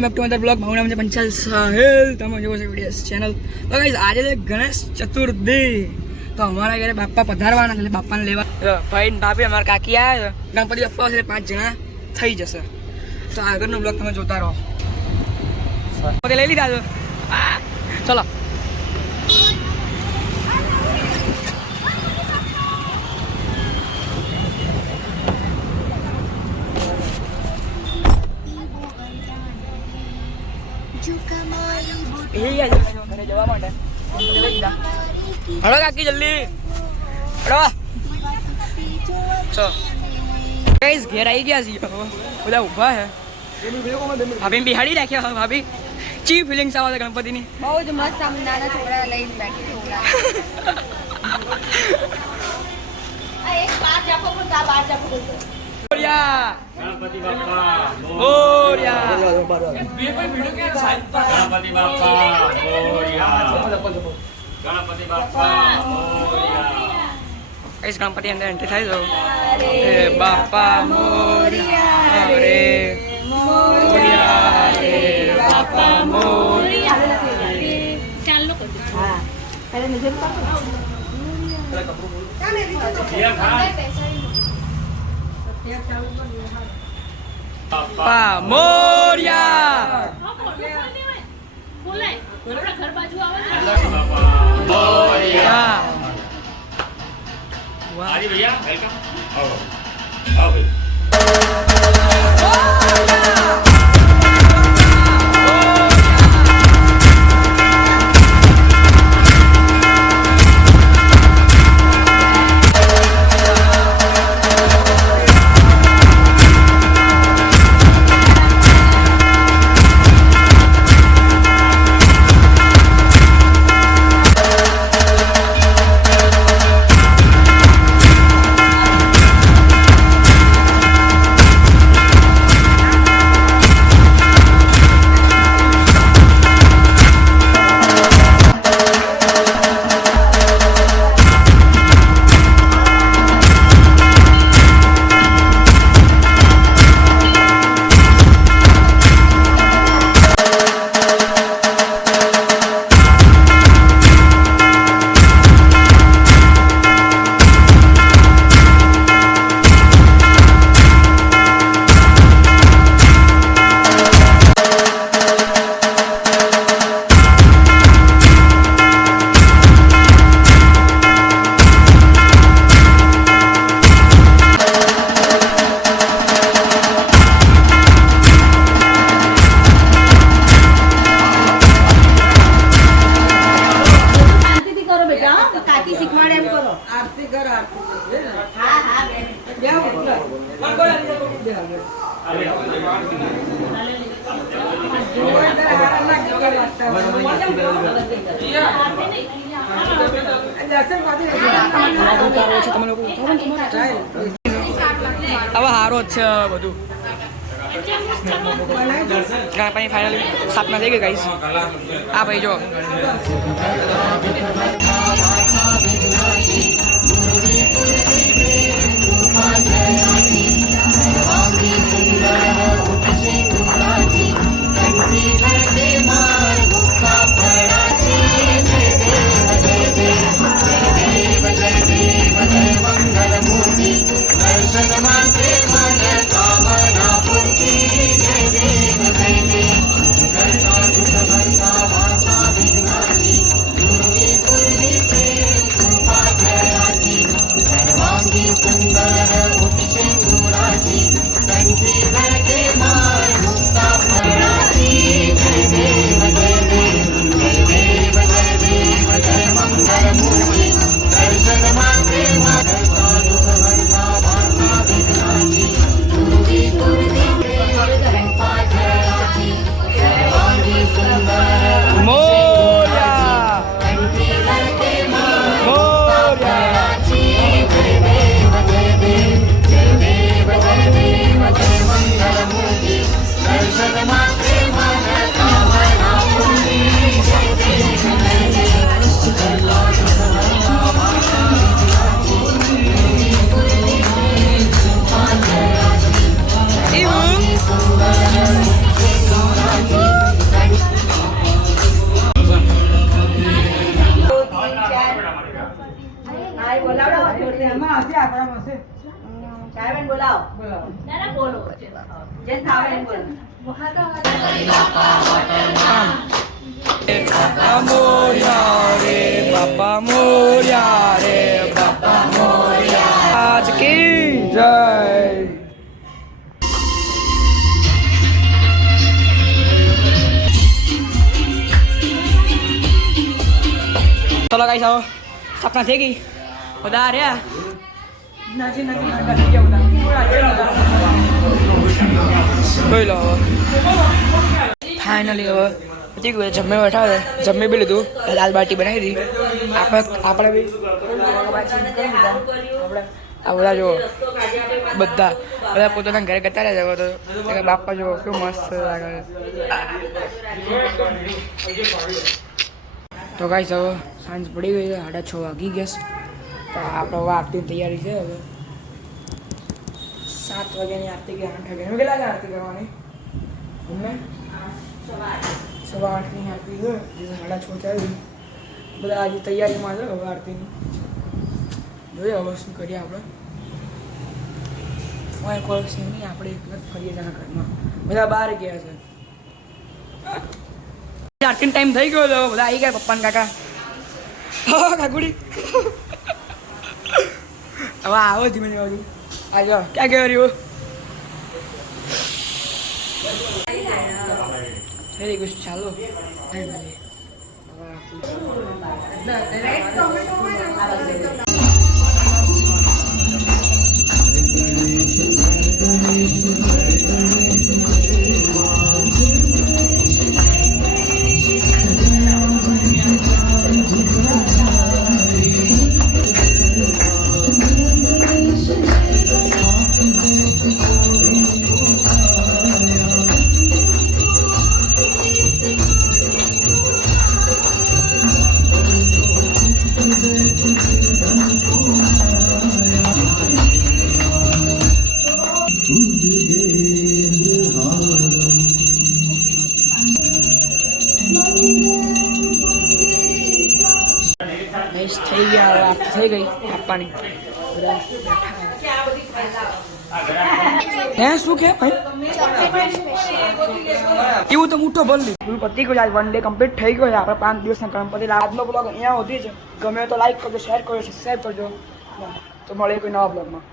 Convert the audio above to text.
Welcome back to other blog. મારું નામ છે પંચાલ સાહેલ. તમે જોવો છો વિડીયો ચેનલ. તો ગાઈસ આજે છે ગણેશ ચતુર્થી. તો અમારા ઘરે બાપા પધારવાના એટલે બાપાને લેવા ભાઈ ભાભી અમારા કાકી આવ્યા. ગણપતિ બાપા એટલે 5 જણા થઈ જશે. તો આગળનો બ્લોગ તમે જોતા રહો. લઈ લીધા છો ચલો. ઘરે જવા માટે હળો કાકી જલ્દી હળો. ગાઈસ ઘેર આવી ગયા છીએ. બધા ઊભા છે. ભાભી બિહાડી રાખ્યા. ભાભી ચી ફિલિંગ્સ આવે છે ગણપતિની? બહુ જ મસ્ત. આમ નાના છોકરા લઈને બેઠી ગણપતિ બાપ્પા મોરયા. ગણપતિ બાપ્પા મોરયા. ગણપતિ બાપ્પા મોરયા. ગાઈસ ગણપતિ અંદર એન્ટ્રી થાય તો બાપા મોરયા રે મોરયા રે બાપા મોરયા. ચાલો હા પહેલા નજર પાડો. બાપા મોરયા. आजी भैया वेलकम. आओ आओ भाई. હવે હારો જ છે બધું. ગણપતિ ફાઇનલી સ્થાપના થઈ ગઈ ગાઈસ. આ ભાઈ જો આમાં હશે આપણામાં હશે કાયબેન બોલાવો. બોલાવો દાદા બોલો. જેન થાવે એમ બોલો. બાપા મોર્યા રે બાપા મોર્યા રે બાપા મોર્યા આજ કી જય. ચલો ગાઈસ આવો સપના થઈ ગઈ બધા રહ્યા નાચી નાચી નાચી થઈ ગયા બધા જોઈ લો હવે ફાઇનલી હવે પતી ગયું જમે બેઠા છે જમી બી લીધું દાલ બાટી બનાવી દીધી આપણે બી આપણે આ બધા જો બધા પોતાના ઘરે ગતા રહ્યા છે તો બાપા જો કેવું મસ્ત લાગે. તો ગાઈસ હવે સાંજ પડી ગઈ છે 6:30 વાગી ગયા છે તો આપણે હવે આરતીની તૈયારી છે હવે 7 વાગ્યાની આરતી કે 8 વાગ્યાની કેટલા વાગે આરતી કરવાની અમને 8:15ની આરતી છે જે 6:30 ચાલી બધા આજે તૈયારીમાં છે હવે આરતીની જોઈએ હવે શું કરીએ આપણે કોઈ છે નહીં આપણે એકલા જ ફરીએ તેના ઘરમાં બધા બહાર ગયા છે. આરતીનો ટાઈમ થઈ ગયો તો બધા આવી ગયા પપ્પાને કાકા હા કાકુડી હવે આવો ધીમે ધીમે બાજુ આજે ક્યાં ગયો રહ્યો થઈ ગયું ચાલો થઈ ગયા હવે આરતી થઈ ગઈ આપવાની બધા હે શું કે ભાઈ એવું તો મોટો બોલ લીધું પતી ગયું આજ 1 ડે કમ્પ્લીટ થઈ ગયો છે આપણે 5 દિવસના ગણપતિ આજનો બ્લોગ અહીંયા સુધી છે ગમે તો લાઈક કરજો શેર કરજો સબસ્ક્રાઈબ કરજો તો મળે કોઈ નવા બ્લોગમાં.